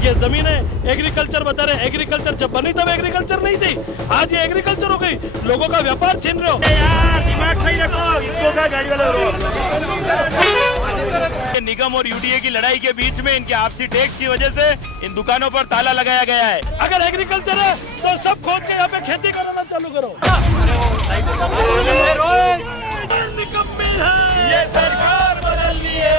ये जमीन है एग्रीकल्चर बता रहे, एग्रीकल्चर जब बनी तब एग्रीकल्चर नहीं थी, आज ये एग्रीकल्चर हो गई। लोगों का व्यापार छीन रहे हो यार, दिमाग सही रखो, इनको का गाड़ी वाला निगम और यूडीए की लड़ाई के बीच में इनके आपसी टैक्स की वजह से इन दुकानों पर ताला लगाया गया है। अगर एग्रीकल्चर है तो सब खोद के यहाँ पे खेती कराना चालू करो। निकम्मी है ये सरकार बदलनी है।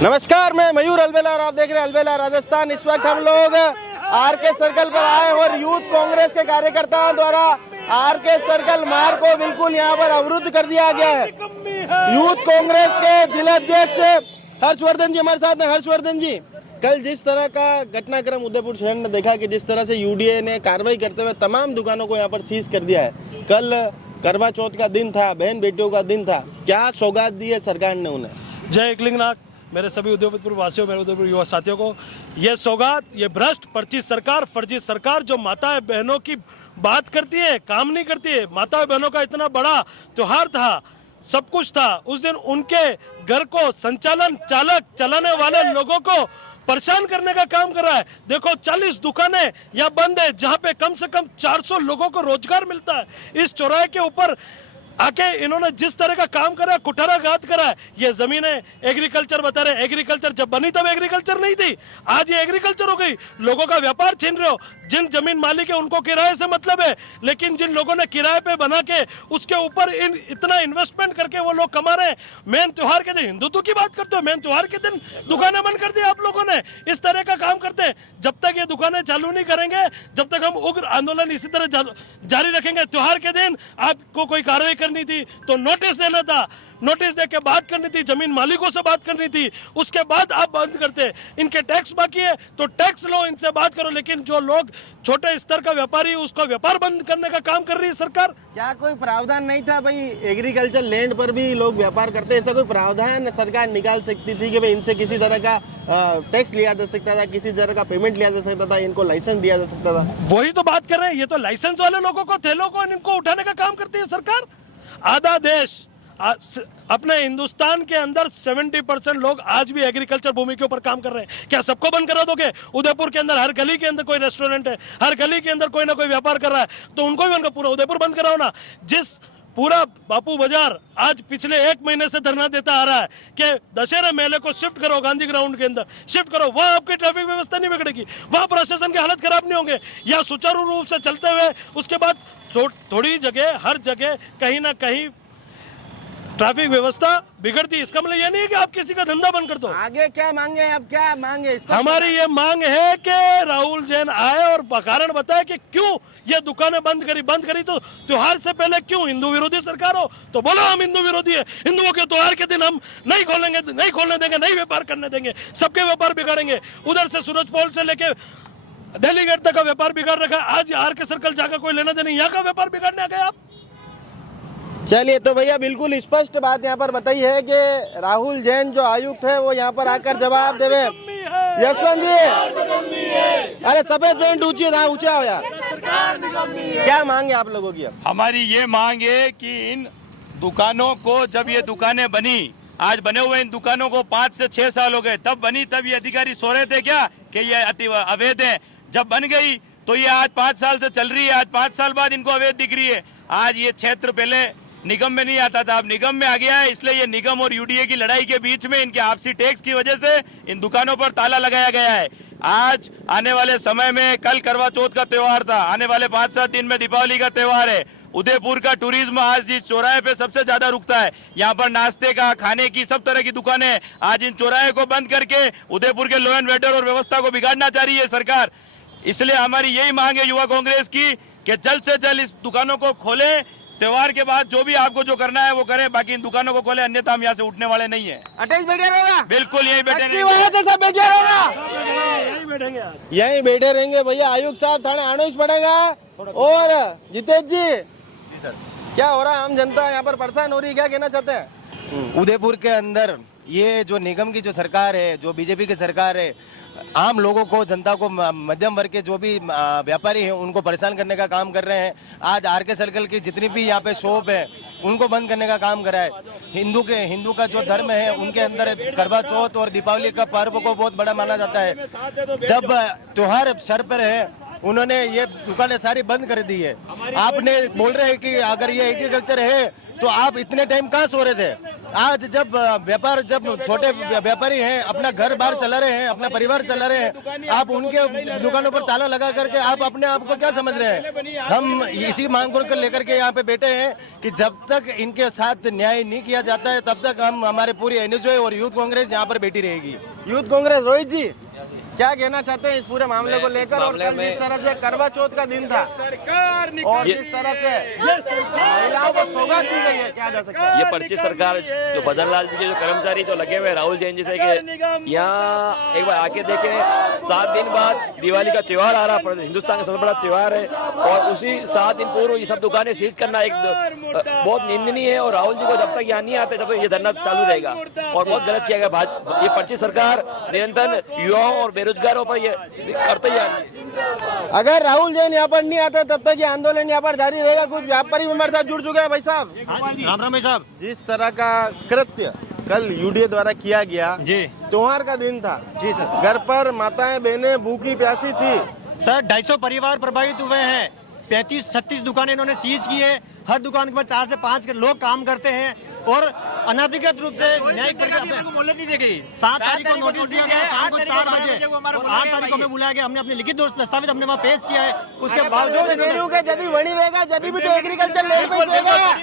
नमस्कार, मैं मयूर अलबेला और आप देख रहे हैं अलबेला राजस्थान। इस वक्त हम लोग आरके सर्कल पर आए और यूथ कांग्रेस के कार्यकर्ताओं द्वारा आरके सर्कल मार्ग को बिल्कुल यहां पर अवरुद्ध कर दिया गया है। यूथ कांग्रेस के जिलाध्यक्ष हर्षवर्धन जी हमारे साथ हैं। हर्षवर्धन जी, कल जिस तरह का घटनाक्रम उदयपुर शहर ने देखा कि जिस तरह से यूडीए ने कार्रवाई करते हुए तमाम दुकानों को यहाँ पर सीज कर दिया है, कल करवा चौथ का दिन था, बहन बेटियों का दिन था, क्या सौगात दी है सरकार ने उन्हें? जय एकलिंगनाथ, मेरे सभी उदयपुर वासियों, मेरे उदयपुर युवा साथियों को ये सौगात, ये भ्रष्ट पर्ची सरकार, फर्जी सरकार जो माता बहनों की बात करती है, काम नहीं करती है। माता बहनों का इतना बड़ा त्योहार था, सब कुछ था, उस दिन उनके घर को संचालन चालक चलाने वाले लोगों को परेशान करने का काम कर रहा है। देखो 40 दुकानें यहाँ बंद है, जहाँ पे कम से कम 400 लोगों को रोजगार मिलता है। इस चौराहे के ऊपर आके इन्होंने जिस तरह का काम करा है, कुठाराघात करा है। ये जमीन है एग्रीकल्चर बता रहे, एग्रीकल्चर जब बनी तब एग्रीकल्चर नहीं थी, आज ये एग्रीकल्चर हो गई। लोगों का व्यापार छीन रहे हो। जिन जमीन मालिक है उनको किराए से मतलब है, लेकिन जिन लोगों ने किराए पे बना के उसके ऊपर इतना इन्वेस्टमेंट करके वो लोग कमा रहे हैं। मेन त्योहार के दिन हिंदुत्व की बात करते हो, मेन त्योहार के दिन दुकानें बंद कर दी आप लोगों ने। इस तरह का काम करते हैं। जब तक ये दुकानें चालू नहीं करेंगे, जब तक हम उग्र आंदोलन इसी तरह जारी रखेंगे। त्योहार के दिन आपको कोई कार्रवाई करनी थी तो नोटिस देना था, नोटिस दे के बात करनी थी, जमीन मालिकों से बात करनी थी, उसके बाद आप बंद करते। इनके टैक्स बाकी है तो टैक्स लो, इनसे बात करो। लेकिन जो लोग छोटे स्तर का व्यापारी, उसका व्यापार बंद करने का काम कर रही है सरकार। क्या कोई प्रावधान नहीं था भाई, एग्रीकल्चर लैंड पर भी लोग व्यापार करते हैं, ऐसा कोई प्रावधान सरकार निकाल सकती थी कि भाई इनसे किसी तरह का टैक्स लिया जा सकता था, किसी तरह का पेमेंट लिया जा सकता था, इनको लाइसेंस दिया जा सकता था? वही तो बात कर रहे हैं। ये तो लाइसेंस वाले लोगों को, थैलों को, इनको उठाने का काम करती है सरकार। आधा देश अपने हिंदुस्तान के अंदर 70% लोग आज भी एग्रीकल्चर भूमि के ऊपर काम कर रहे हैं। क्या सबको बंद करा दोगे? उदयपुर के अंदर हर गली के अंदर कोई रेस्टोरेंट है, हर गली के अंदर कोई ना कोई व्यापार कर रहा है, तो उनको भी बंद करो, पूरा उदयपुर बंद कराओ ना। जिस पूरा बापू बाजार आज पिछले 1 महीने से धरना देता आ रहा है कि दशहरा मेले को शिफ्ट करो, गांधी ग्राउंड के अंदर शिफ्ट करो, वहां आपकी ट्रैफिक व्यवस्था नहीं बिगड़ेगी, वहां प्रशासन की हालत खराब नहीं होंगे, या सुचारू रूप से चलते हुए उसके बाद थोड़ी जगह, हर जगह कहीं ना कहीं ट्रैफिक व्यवस्था बिगड़ती। इसका मतलब ये नहीं है कि आप किसी का धंधा बंद कर दो। आगे क्या मांगे, आप क्या मांगे? हमारी ये मांग है कि राहुल जैन आए और कारण बताए कि क्यों ये दुकानें बंद करी तो त्योहार से पहले क्यों? हिंदू विरोधी सरकार हो तो बोलो हम हिंदू विरोधी है, हिंदुओं के त्योहार के दिन हम नहीं खोलेंगे, नहीं खोलने देंगे, नहीं व्यापार करने देंगे, सबके व्यापार बिगाड़ेंगे। उधर से सूरजपोल से लेके दिल्ली गेट तक का व्यापार बिगाड़ रखा। आज आरके सर्कल जाकर कोई लेना देना, यहाँ का व्यापार बिगाड़ने आ गए आप। चलिए, तो भैया बिल्कुल स्पष्ट बात यहाँ पर बताई है कि राहुल जैन जो आयुक्त है वो यहाँ पर आकर जवाब देवे। यशवंत जी, अरे सफेद पेंट ऊंची था, ऊंचा हो यार। क्या मांग है आप लोगों की? हमारी ये मांग है कि इन दुकानों को, जब ये दुकानें बनी, आज बने हुए इन दुकानों को 5 से 6 साल हो गए, तब बनी तब ये अधिकारी सो रहे थे क्या कि ये अति अवैध है? जब बन गई तो ये आज 5 साल से चल रही है, आज 5 साल बाद इनको अवैध दिख रही है। आज ये क्षेत्र पहले निगम में नहीं आता था, अब निगम में आ गया है, इसलिए ये निगम और यूडीए की लड़ाई के बीच में इनके आपसी टैक्स की वजह से इन दुकानों पर ताला लगाया गया है। आज आने वाले समय में, कल करवा चौथ का त्योहार था, आने वाले 5-7 दिन में दीपावली का त्योहार है। उदयपुर का टूरिज्म आज इस चौराहे पे सबसे ज्यादा रुकता है। यहाँ पर नाश्ते का, खाने की, सब तरह की दुकानें, आज इन चौराहे को बंद करके उदयपुर के लॉ एंड ऑर्डर और व्यवस्था को बिगाड़ना चाह रही है सरकार। इसलिए हमारी यही मांग है युवा कांग्रेस की कि जल्द से जल्द इस दुकानों को खोले, त्योहार के बाद जो भी आपको जो करना है वो करें, बाकी इन दुकानों को खोले, अन्यथा हम यहाँ से उठने वाले नहीं है। अटैच बैठे रहेगा? बिल्कुल यही बैठे सब बैठे रहेगा, यही बैठे रहेंगे भैया। आयुक्त साहब थाने आना ही पड़ेगा। और जितेश जी सर, क्या हो रहा है? आम जनता यहाँ पर परेशान हो रही है, क्या कहना चाहते हैं? उदयपुर के अंदर ये जो निगम की जो सरकार है, जो बीजेपी की सरकार है, आम लोगों को, जनता को, मध्यम वर्ग के जो भी व्यापारी हैं उनको परेशान करने का काम कर रहे हैं। आज आरके सर्कल की जितनी भी यहाँ पे शॉप है उनको बंद करने का काम करा है। हिंदू का जो धर्म है उनके अंदर करवा चौथ और दीपावली का पर्व को बहुत बड़ा माना जाता है। जब त्योहार सर पर है उन्होंने ये दुकानें सारी बंद कर दी है। आपने बोल रहे हैं कि अगर ये एग्रीकल्चर है तो आप इतने टाइम कहाँ सो रहे थे? आज जब छोटे व्यापारी हैं, अपना घर बार चला रहे हैं, अपना परिवार चला रहे हैं, आप उनके दुकानों पर ताला लगा करके आप अपने आप को क्या समझ रहे हैं? हम इसी मांग को लेकर के यहाँ पे बैठे हैं कि जब तक इनके साथ न्याय नहीं किया जाता है तब तक हम हमारे पूरी एनएसयू और यूथ कांग्रेस यहाँ पर बैठी रहेगी। यूथ कांग्रेस, रोहित जी क्या कहना चाहते हैं इस पूरे मामले को लेकर? और कल जिस तरह से करवा चौथ का दिन था और जिस तरह से महिलाओं को सौगात दी गई है, क्या जा सकता है? ये पर्ची सरकार जो बदन लाल जी के जो कर्मचारी जो लगे हुए राहुल जैन जी से कि यहाँ एक बार आके देखें, 7 दिन बाद दिवाली का त्योहार आ रहा है, हिंदुस्तान का सबसे बड़ा त्योहार है और उसी 7 दिन पूर्व ये सब दुकानें सीज करना एक बहुत निंदनीय है। और राहुल जी को जब तक यहाँ नहीं आते जब तक ये धरना चालू रहेगा और बहुत गलत किया गया। ये पर्ची सरकार निरंतर युवाओं और बेरोजगारों पर ये करते ही अगर राहुल जैन यहाँ पर नहीं आता तब तक ये आंदोलन यहाँ पर जारी रहेगा। कुछ व्यापारी हमारे साथ जुड़ चुके हैं। भाई साहब, राम राम भाई साहब। जिस तरह का कृत्य कल यूडीए द्वारा किया गया, जी त्योहार का दिन था, जी सर, घर पर माताएं बहनें भूखी प्यासी थी सर 250 परिवार प्रभावित हुए हैं। 35-36 दुकानें इन्होंने सीज की है। हर दुकान के पास 4 से 5 के लोग काम करते हैं और अनाधिकृत रूप से न्यायिक प्रक्रिया को मोहलत नहीं दी गई। 7 तारीख को नोटिस दिया गया, शाम को 4 बजे और 8 तारीख को हमें बुलाया गया। हमने अपने लिखित दस्तावेज हमने वहाँ पेश किया है। उसके बावजूद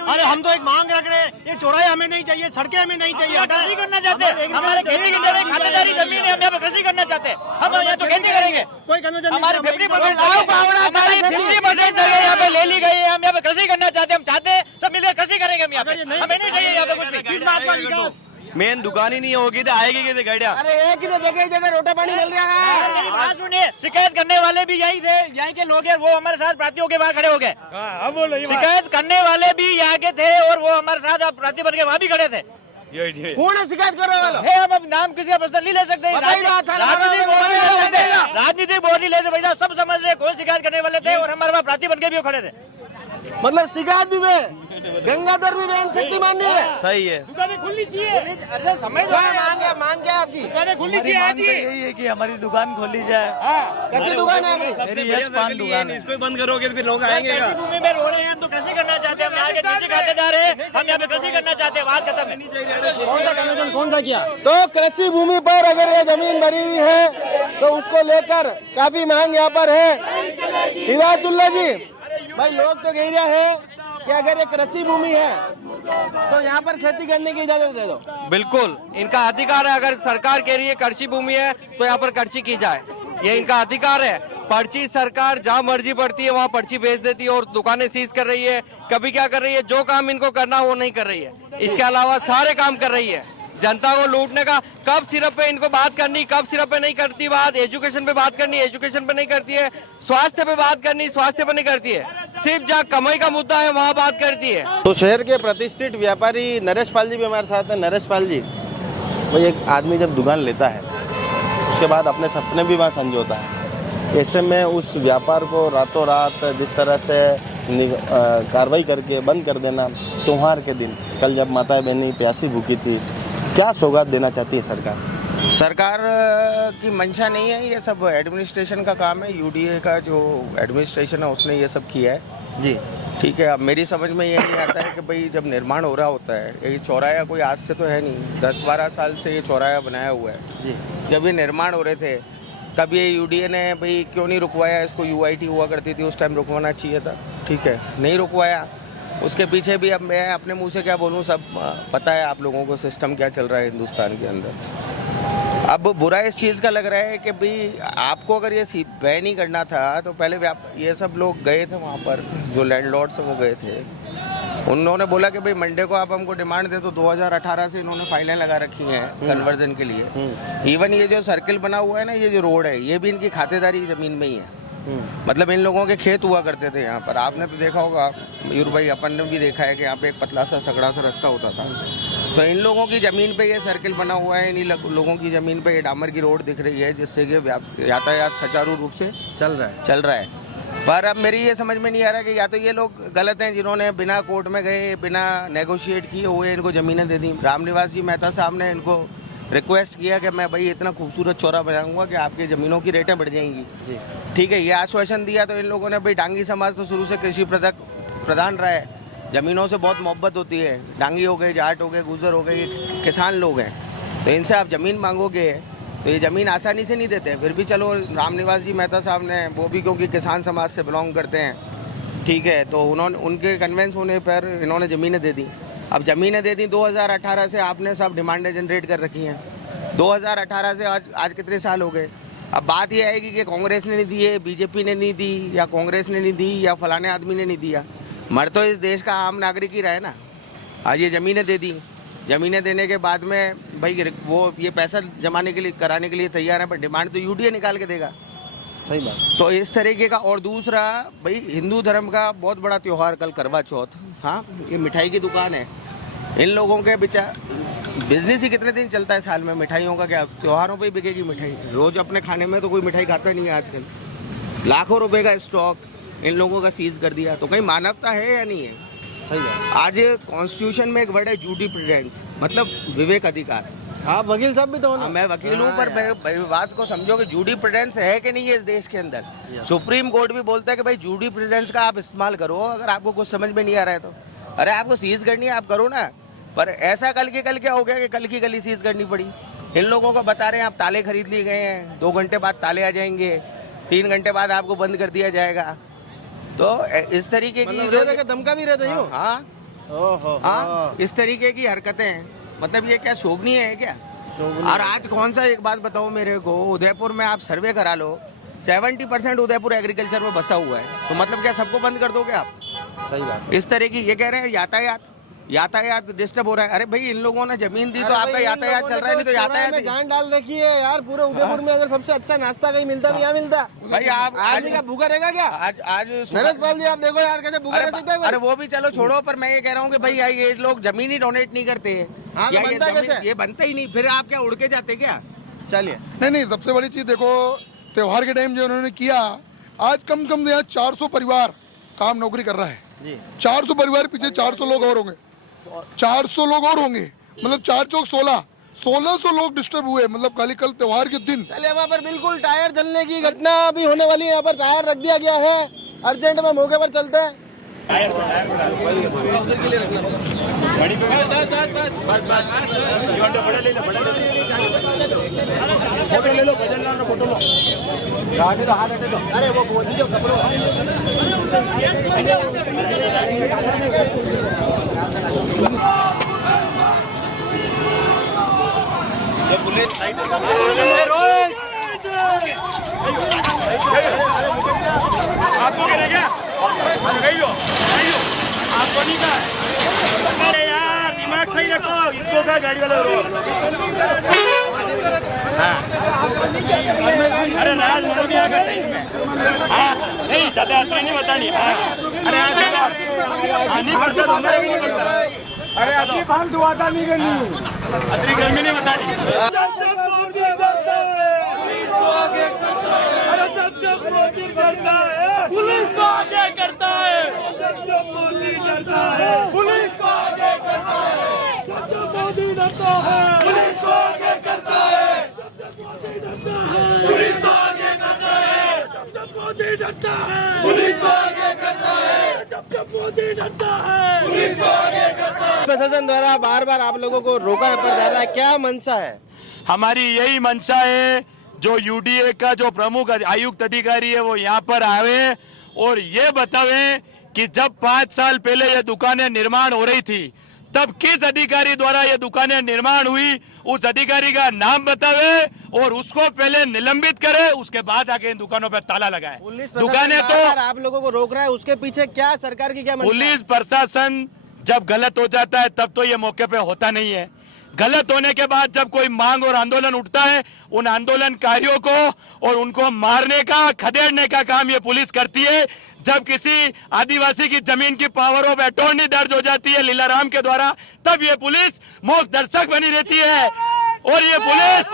अरे हम तो एक मांग रख रहे हैं, ये चौराहे हमें नहीं चाहिए, सड़कें हमें नहीं चाहिए, कृषि करना चाहते हैं। हमारे खेती की जमीन, खातेदारी जमीन है, हम यहाँ पे कृषि करना चाहते हैं। हम यहाँ तो खेती करेंगे। कोई हमारे 50% जगह यहाँ पे ले ली गई है। हम यहाँ पे कृषि करना चाहते हैं। हम चाहते हैं सब मिलकर कृषि करेंगे। हम यहाँ पे हमें नहीं चाहिए यहाँ पे कुछ भी। किस बात का विकास? मेन दुकान ही नहीं होगी तो आएगी कैसे गाड़ियाँ? अरे एक ही जगह रोटा पानी मिल रहा है। मेरी बात सुनिए, शिकायत करने वाले भी यही थे, यहाँ के लोग हैं, वो हमारे साथ प्रार्थियों के बाहर खड़े हो गए। शिकायत करने वाले भी यहाँ के थे और वो हमारे साथ प्रार्थी बन के वहाँ भी खड़े थे। कौन है शिकायत करने वाला? है, हम अब नाम किसी का पर्सनल नहीं ले सकते, राजनीतिक बोर्ड नहीं ले सकते, राजनीतिक बोर्ड नहीं ले सकते। भैया सब समझ रहे कौन शिकायत करने वाले थे और हमारे वहाँ प्रार्थी बन के भी वो खड़े थे। मतलब शिकायत भी है, गंगाधर भी बहन शक्तिमान नहीं है। सही है। दुकानें खुलनी चाहिए। अरे समझ मांग क्या आपकी? दुकानें खुलनी चाहिए आज ही। यही है कि हमारी दुकान खोली जाए। कैसी दुकान है? मेरी यश पान दुकान है। इसको बंद करोगे तो फिर लोग आएंगे। कृषि भूमि में रो रहे हैं, हम तो कृषि करना चाहते हैं। हम यहाँ के कृषि खातेदार हैं, हम यहाँ पे कृषि करना चाहते हैं। बात खत्म है। कौन सा किया? तो कृषि भूमि पर अगर ये जमीन भरी हुई है तो उसको लेकर काफी मांग यहाँ पर है। हिदायतुल्लाह जी, भाई लोग तो कह रहे हैं कि अगर ये कृषि भूमि है तो यहाँ पर खेती करने की इजाजत दे दो। बिल्कुल इनका अधिकार है। अगर सरकार कह रही है कृषि भूमि है तो यहाँ पर कृषि की जाए, ये इनका अधिकार है। पर्ची सरकार जहाँ मर्जी पड़ती है वहाँ पर्ची भेज देती है और दुकानें सीज कर रही है। कभी क्या कर रही है, जो काम इनको करना वो नहीं कर रही है, इसके अलावा सारे काम कर रही है। जनता को लूटने का, कब सिर्फ पे इनको बात करनी, कब सिर्फ पे नहीं करती बात, एजुकेशन पे बात करनी, एजुकेशन पे नहीं करती है, स्वास्थ्य पे बात करनी, स्वास्थ्य पे नहीं करती है, सिर्फ जहाँ कमाई का मुद्दा है वहाँ बात करती है। तो शहर के प्रतिष्ठित व्यापारी नरेश पाल जी भी हमारे साथ हैं। नरेश पाल जी, भाई एक आदमी जब दुकान लेता है उसके बाद अपने सपने भी वहाँ संजोता है। ऐसे में उस व्यापार को रातों रात जिस तरह से कार्रवाई करके बंद कर देना, त्योहार के दिन कल जब माता बहनी प्यासी भूखी थी, क्या सौगात देना चाहती है सरकार? सरकार की मंशा नहीं है, ये सब एडमिनिस्ट्रेशन का काम है। यूडीए का जो एडमिनिस्ट्रेशन है उसने ये सब किया है जी। ठीक है, अब मेरी समझ में ये नहीं आता है कि भाई जब निर्माण हो रहा होता है, ये चौराहा कोई आज से तो है नहीं, 10-12 साल से ये चौराहा बनाया हुआ है जी। जब ये निर्माण हो रहे थे तब ये यूडीए ने भाई क्यों नहीं रुकवाया इसको? यूआईटी हुआ करती थी उस टाइम, रुकवाना चाहिए था। ठीक है, नहीं रुकवाया। उसके पीछे भी अब मैं अपने मुंह से क्या बोलूं, सब पता है आप लोगों को सिस्टम क्या चल रहा है हिंदुस्तान के अंदर। अब बुरा इस चीज़ का लग रहा है कि भाई आपको अगर ये बैन नहीं करना था तो पहले ये सब लोग गए थे वहाँ पर, जो लैंडलॉर्ड्स वो गए थे, उन्होंने बोला कि भाई मंडे को आप हमको डिमांड दे। तो 2018 से इन्होंने फाइलें लगा रखी हैं कन्वर्जन के लिए। इवन ये जो सर्किल बना हुआ है ना, ये जो रोड है, ये भी इनकी खातेदारी ज़मीन में ही है। मतलब इन लोगों के खेत हुआ करते थे यहाँ पर। आपने तो देखा होगा मयूर भाई, अपन ने भी देखा है कि यहाँ पे एक पतला सा सगड़ा सा रास्ता होता था, तो इन लोगों की ज़मीन पे ये सर्किल बना हुआ है, इन्हीं लोगों की ज़मीन पे ये डामर की रोड दिख रही है, जिससे कि यातायात सुचारू रूप से चल रहा है। पर अब मेरी ये समझ में नहीं आ रहा कि या तो ये लोग गलत हैं जिन्होंने बिना कोर्ट में गए, बिना नेगोशिएट किए हुए इनको ज़मीनें दे दी। रामनिवास जी मेहता साहब ने इनको रिक्वेस्ट किया कि मैं भाई इतना खूबसूरत चौरा बनाऊंगा कि आपकी ज़मीनों की रेटें बढ़ जाएंगी। ठीक है, ये आश्वासन दिया तो इन लोगों ने, भाई डांगी समाज तो शुरू से कृषि प्रधान रहा है, ज़मीनों से बहुत मोहब्बत होती है। डांगी हो गए, जाट हो गए, गुजर हो गए, ये किसान लोग हैं, तो इनसे आप ज़मीन मांगोगे तो ये ज़मीन आसानी से नहीं देते हैं। फिर भी चलो रामनिवास जी मेहता साहब ने, वो भी क्योंकि किसान समाज से बिलोंग करते हैं, ठीक है, तो उन्होंने, उनके कन्वेंस होने पर इन्होंने ज़मीनें दे दी। अब ज़मीनें दे दी 2018 से, आपने सब डिमांडें जनरेट कर रखी हैं। 2018 से आज कितने साल हो गए। अब बात ये आएगी कि कांग्रेस ने नहीं दी है, बीजेपी ने नहीं दी, या कांग्रेस ने नहीं दी, या फलाने आदमी ने नहीं दिया। मर तो इस देश का आम नागरिक ही रहा है ना। आज ये ज़मीनें दे दी, ज़मीनें देने के बाद में भाई वो ये पैसा जमाने के लिए, कराने के लिए तैयार है, पर डिमांड तो यूडीए निकाल के देगा। सही बात। तो इस तरीके का। और दूसरा, भाई हिंदू धर्म का बहुत बड़ा त्यौहार कल करवा चौथ। हाँ, ये मिठाई की दुकान है, इन लोगों के बेचार बिजनेस ही कितने दिन चलता है साल में मिठाइयों का, क्या त्योहारों पे ही बिकेगी मिठाई? रोज अपने खाने में तो कोई मिठाई खाता नहीं है आजकल। लाखों रुपए का स्टॉक इन लोगों का सीज कर दिया, तो कहीं मानवता है या नहीं है? सही बात। आज कॉन्स्टिट्यूशन में एक वर्ड है ड्यूटी प्रिडेंस, मतलब विवेक अधिकार। आप वकील साहब भी तो हो ना? मैं वकील हूँ, पर मेरी बात को समझो कि ड्यूटी प्रिडेंस है कि नहीं है इस देश के अंदर। सुप्रीम कोर्ट भी बोलता है कि भाई ड्यूटी प्रिडेंस का आप इस्तेमाल करो, अगर आपको कुछ समझ में नहीं आ रहा है तो। अरे आपको सीज करनी है, आप करो ना। पर ऐसा कल क्या हो गया कि कल की गली सीज करनी पड़ी। इन लोगों को बता रहे हैं आप ताले खरीद लिए गए हैं, 2 घंटे बाद ताले आ जाएंगे, 3 घंटे बाद आपको बंद कर दिया जाएगा। तो इस तरीके की मतलब धमका भी रहता है। हाँ, हाँ, इस तरीके की हरकतें, मतलब ये क्या शोभनीय है क्या? और आज कौन सा, एक बात बताओ मेरे को, उदयपुर में आप सर्वे करा लो, 70% उदयपुर एग्रीकल्चर में बसा हुआ है, तो मतलब क्या सबको बंद कर दोगे आप? सही बात। इस तरह की, ये कह रहे हैं यातायात डिस्टर्ब हो रहा है। अरे भाई इन लोगों ने जमीन दी तो आपका यातायात चल रहा है, नहीं तो यातायात में जान डाल रखी है यार। पूरे उदयपुर में अगर सबसे अच्छा नाश्ता कहीं मिलता तो यहाँ मिलता। भाई आप आदमी का भूखा रहेगा क्या? आज नरेश पाल जी, आप देखो यार कैसे भूखा रह सकता है। अरे वो भी चलो छोड़ो, पर मैं ये कह रहा हूँ कि भाई ये लोग जमीन ही डोनेट नहीं करते हैं। हाँ, तो बनता कैसे? ये बनता ही नहीं, फिर आप क्या उड़ के जाते क्या? चलिए। नहीं, सबसे बड़ी चीज देखो, त्योहार के टाइम जो उन्होंने किया, आज कम से कम यहाँ 400 परिवार काम नौकरी कर रहा है। 400 परिवार, पीछे 400 लोग और होंगे, 400 लोग और होंगे, मतलब 4 चौक 1600 लोग डिस्टर्ब हुए, मतलब खाली कल त्योहार के दिन। चलिए, वहाँ पर बिल्कुल टायर जलने की घटना भी होने वाली है। यहाँ पर टायर रख दिया गया है, अर्जेंट में मौके पर चलते हैं। अरे वो मोदी जो कपड़ों आपको क्या क्या आपको नहीं कहा? अरे यार दिमाग सही रखो, इसको क्या गाड़ी वाला अरे राज मनो क्या करते हैं इसमें? हाँ नहीं ज्यादा नहीं बतानी। अरे नहीं पड़ता तो हमारे भी नहीं पड़ता। अरे अपनी फालतू वादा नहीं करनी, अतरी गर्मी नहीं बतानी। पुलिस को आगे करता है, मोदी डरता है, पुलिस को आगे करता है, मोदी डरता है, पुलिस को आगे करता है, मोदी डरता है, पुलिस को आगे करता है, मोदी डरता है, पुलिस को आगे करता है, मोदी डरता है, पुलिस को आगे करता है। प्रशासन द्वारा बार बार आप लोगों को रोका पड़ जा रहा है, क्या मंशा है? हमारी यही मंशा है, जो यूडीए का जो प्रमुख आयुक्त अधिकारी है वो यहाँ पर आवे और ये बतावे कि जब 5 साल पहले ये दुकानें निर्माण हो रही थी, तब किस अधिकारी द्वारा ये दुकानें निर्माण हुई, उस अधिकारी का नाम बतावे और उसको पहले निलंबित करे, उसके बाद आके इन दुकानों पर ताला लगाए। दुकानें तो आप लोगों को रोक रहा है, उसके पीछे क्या सरकार की क्या मंशा है? पुलिस प्रशासन जब गलत हो जाता है तब तो ये मौके पे होता नहीं है, गलत होने के बाद जब कोई मांग और आंदोलन उठता है, उन आंदोलनकारियों को और उनको मारने का, खदेड़ने का काम ये पुलिस करती है। जब किसी आदिवासी की जमीन की पावर ऑफ अटॉर्नी दर्ज हो जाती है लीलाराम के द्वारा, तब ये पुलिस मूक दर्शक बनी रहती है। और ये पुलिस,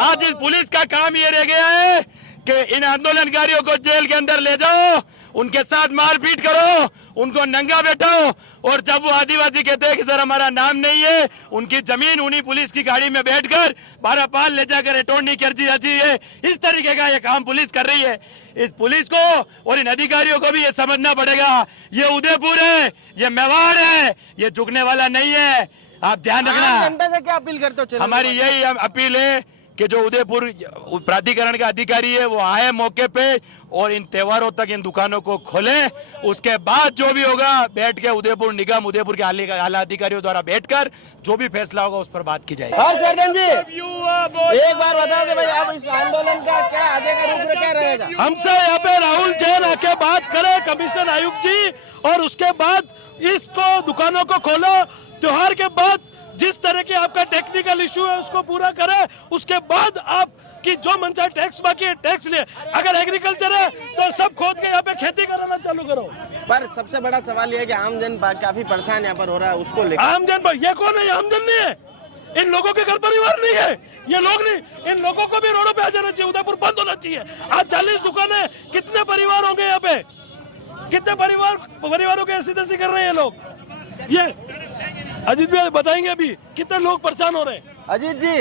आज इस पुलिस का काम ये रह गया है कि इन आंदोलनकारियों को जेल के अंदर ले जाओ, उनके साथ मारपीट करो, उनको नंगा बैठाओ, और जब वो आदिवासी कहते हैं कि सर हमारा नाम नहीं है, उनकी जमीन उन्हीं पुलिस की गाड़ी में बैठकर 12 पाल ले जाकर अटॉर्नी की अर्जी आती है। इस तरीके का ये काम पुलिस कर रही है। इस पुलिस को और इन अधिकारियों को भी ये समझना पड़ेगा, ये उदयपुर है, ये मेवाड़ है, ये झुकने वाला नहीं है। आप ध्यान रखना। जनता से क्या अपील करते हो? हमारी यही अपील है कि जो उदयपुर प्राधिकरण का अधिकारी है वो आए मौके पे और इन त्योहारों तक इन दुकानों को खोले। उसके बाद जो भी होगा बैठ के उदयपुर निगम, उदयपुर के आला अधिकारियों द्वारा बैठकर जो भी फैसला होगा उस पर बात की जाएगी। हर्षवर्धन जी, एक बार बताओगे भाई आप इस आंदोलन का क्या आगे का रुख क्या रहेगा? हमसे यहाँ पे राहुल जैन आके बात करे, कमिश्नर आयुक्त जी, और उसके बाद इसको दुकानों को खोलो। त्योहार के बाद जिस तरह की आपका टेक्निकल इशू है उसको पूरा करे, उसके बाद आप कि जो मनसा टैक्स बाकी है टैक्स ले। अगर एग्रीकल्चर है तो सब खोद के यहाँ पे खेती कराना चालू करो। पर सबसे बड़ा सवाल ये है कि आमजन काफी परेशान यहाँ पर हो रहा है, उसको लेकर। आमजन पर ये कौन है? आमजन नहीं है, इन लोगों के घर परिवार नहीं है, ये लोग नहीं। इन लोगों को भी रोडों पे आ जाना चाहिए, उदयपुर बंद होना चाहिए। आज 40 दुकानें, कितने परिवार होंगे यहाँ पे? कितने परिवारों के ऐसी तैसी कर रहे हैं लोग? ये अजीत भाई बताएंगे अभी कितने लोग परेशान हो रहे हैं। अजीत जी,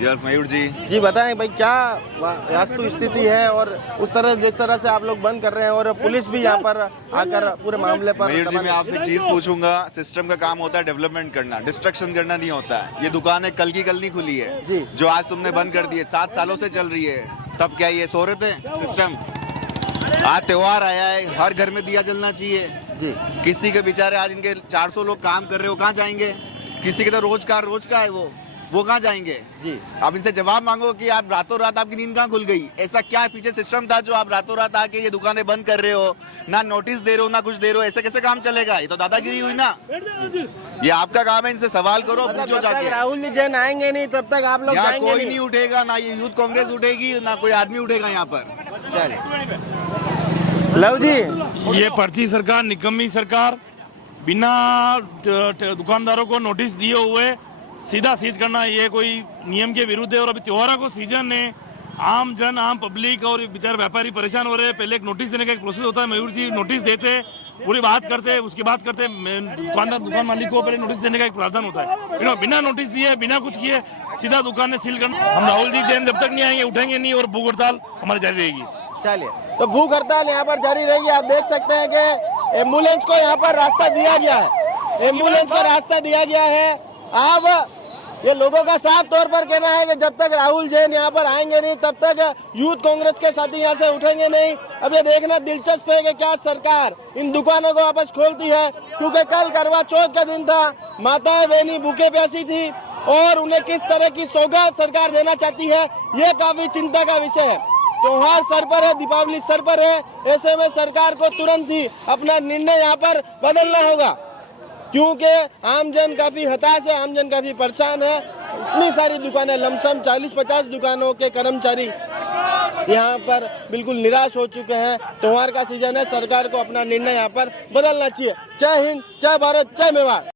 यस मयूर जी बताएं भाई क्या वास्तु स्थिति है, और उस तरह जिस तरह से आप लोग बंद कर रहे हैं और पुलिस भी यहाँ पर आकर पूरे मामले पर। मयूर जी, मैं आपसे एक चीज पूछूंगा। सिस्टम का काम होता है डेवलपमेंट करना, डिस्ट्रक्शन करना नहीं होता है। ये दुकानें कल की कल नहीं खुली है जी, जो आज तुमने बंद कर दी है, 7 सालों से चल रही है। तब क्या ये सो रहे थे? सिस्टम आज त्योहार आया है, हर घर में दिया जलना चाहिए जी। किसी के बेचारे आज इनके 400 लोग काम कर रहे हो, कहाँ जाएंगे? किसी के तो रोज का है वो कहाँ जाएंगे जी? आप इनसे जवाब मांगो कि आप रातों रात आपकी नींद कहाँ खुल गई? ऐसा क्या पीछे सिस्टम था जो आप रातों रात आके ये दुकानें बंद कर रहे हो, ना नोटिस दे रहे हो ना कुछ दे रहे हो? ऐसे कैसे काम चलेगा? ये तो दादागिरी हुई ना। ये आपका काम है, इनसे सवाल करो, पूछो जाके। राहुल जी जैन आएंगे नहीं तब तक आप लोग यहाँ जाएंगे कोई नहीं उठेगा, ना ये यूथ कांग्रेस उठेगी, ना कोई आदमी उठेगा यहाँ पर। लव जी, ये पर्ची सरकार, निकम्मी सरकार, बिना दुकानदारों को नोटिस दिए हुए सीधा सीज करना, ये कोई नियम के विरुद्ध है। और अभी त्योहारों को सीजन है, आम जन, आम पब्लिक और बेचारे व्यापारी परेशान हो रहे हैं। पहले एक नोटिस देने का एक प्रोसेस होता है, मयूर जी नोटिस देते, पूरी बात करते, उसके बाद करते दुकान मालिक को पहले नोटिस देने का एक प्रावधान होता है। बिना नोटिस दिए, बिना कुछ किए सीधा दुकान ने सील करना। हम राहुल जी जैन जब तक नहीं आएंगे, उठेंगे नहीं, और भूख हड़ताल हमारी जारी रहेगी। चलिए, तो भूख हड़ताल यहाँ पर जारी रहेगी। आप देख सकते हैं कि एम्बुलेंस को यहाँ पर रास्ता दिया गया है, एम्बुलेंस को रास्ता दिया गया है। अब ये लोगों का साफ तौर पर कहना है कि जब तक राहुल जैन यहाँ पर आएंगे नहीं तब तक यूथ कांग्रेस के साथी यहाँ से उठेंगे नहीं। अब ये देखना दिलचस्प है कि क्या सरकार इन दुकानों को वापस खोलती है, क्योंकि कल करवा चौथ का दिन था, माताएं बहनी भूखे प्यासी थी, और उन्हें किस तरह की सौगात सरकार देना चाहती है, ये काफी चिंता का विषय है। त्योहार सर पर है, दीपावली सर पर है, ऐसे में सरकार को तुरंत ही अपना निर्णय यहाँ पर बदलना होगा, क्योंकि आमजन काफी हताश है, आमजन काफी परेशान है। इतनी सारी दुकानें, लमसम 40-50 दुकानों के कर्मचारी यहाँ पर बिल्कुल निराश हो चुके हैं। त्योहार का सीजन है, सरकार को अपना निर्णय यहाँ पर बदलना चाहिए। जय हिंद, जय भारत, जय मेवाड़।